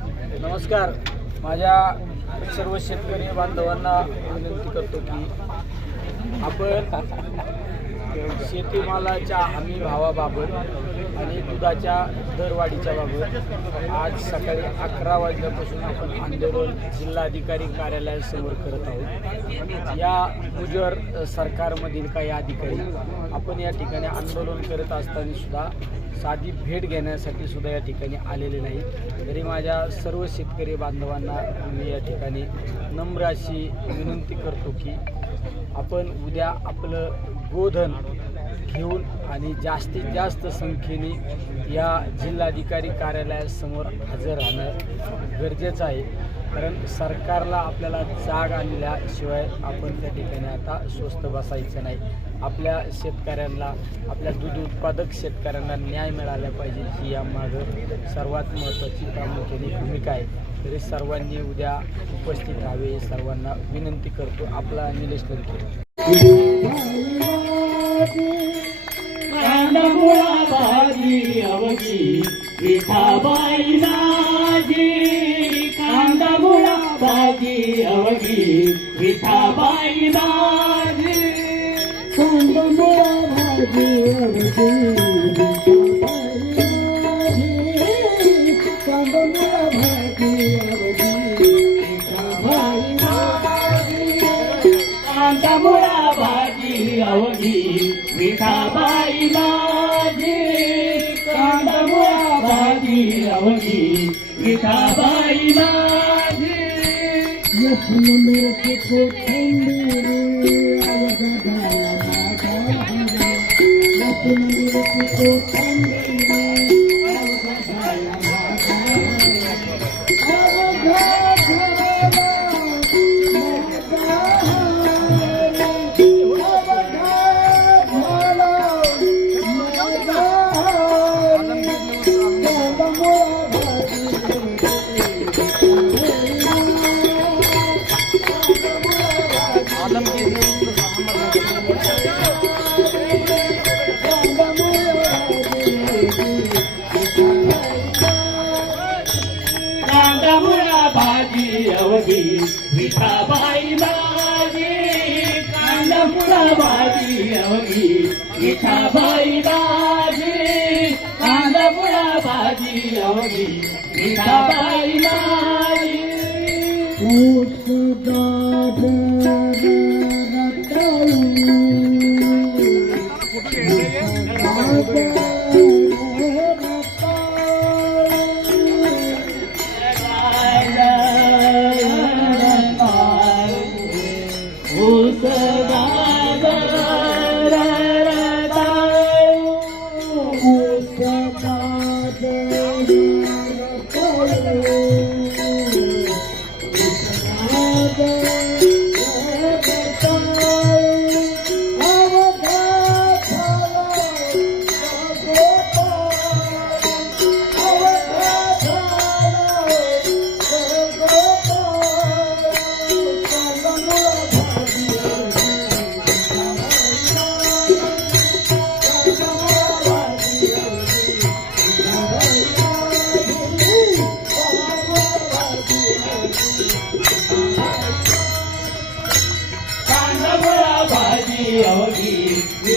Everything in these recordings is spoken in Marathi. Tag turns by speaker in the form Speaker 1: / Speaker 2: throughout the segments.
Speaker 1: नमस्कार. माझ्या सर्व शेतकरी बांधवांना विनंती करतो की आपण शेतीमालाच्या हमी भावाबाबत आणि दुधाच्या दरवाढीच्या बाबत आज सकाळी अकरा वाजल्यापासून आपण आंदोलन जिल्हाधिकारी कार्यालयासमोर करत आहोत. या गुजर सरकारमधील काही अधिकारी आपण या ठिकाणी आंदोलन करत असताना सुद्धा साधी भेट घेण्यासाठी सुद्धा या ठिकाणी आलेले नाही तरी माझ्या सर्व शेतकरी बांधवांना मी या ठिकाणी नम्र अशी विनंती करतो की आपण उद्या आपलं गोधन घेऊन आणि जास्तीत जास्त संख्येने या जिल्हाधिकारी कार्यालयासमोर हजर राहणं गरजेचं आहे. कारण सरकारला आपल्याला जाग आणल्याशिवाय आपण त्या ठिकाणी आता स्वस्त बसायचं नाही. आपल्या शेतकऱ्यांना आपल्या दूध उत्पादक शेतकऱ्यांना न्याय मिळाला पाहिजे ही यामागं सर्वात महत्त्वाची प्रामुख्याने भूमिका आहे. तरी सर्वांनी उद्या उपस्थित राहावे सर्वांना विनंती करतो. आपला निलेश लंके
Speaker 2: भाजी अवघी विठाबाई माझी कांदामुळा भाजी अवघी
Speaker 3: कांदामुळा भाजी अवघी
Speaker 2: विठाबाई माझी कांदामुळा भाजी अवघी विठाबाई भाजी अवघी विठाबाई
Speaker 3: माझी Thank you.
Speaker 2: कांदामुळा अवधी विठाबाई माझी कांदामुळा भाजी अवधी विठाबाई माझी कांदामुळा भाजी अवधी विठाबाई माझी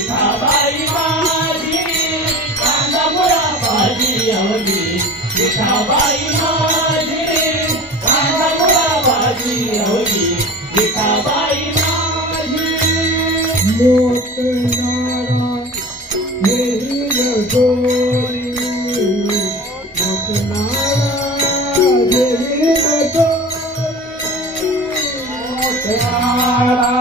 Speaker 2: विठाबाई माझी कांदामुळा भाजी अवघी विठाबाई माझी कांदामुळा भाजी अवघी विठाबाई माझी.
Speaker 3: मोतनारा हिर गोरी मोतनारा हिर गोरी
Speaker 2: मोकळाला हिर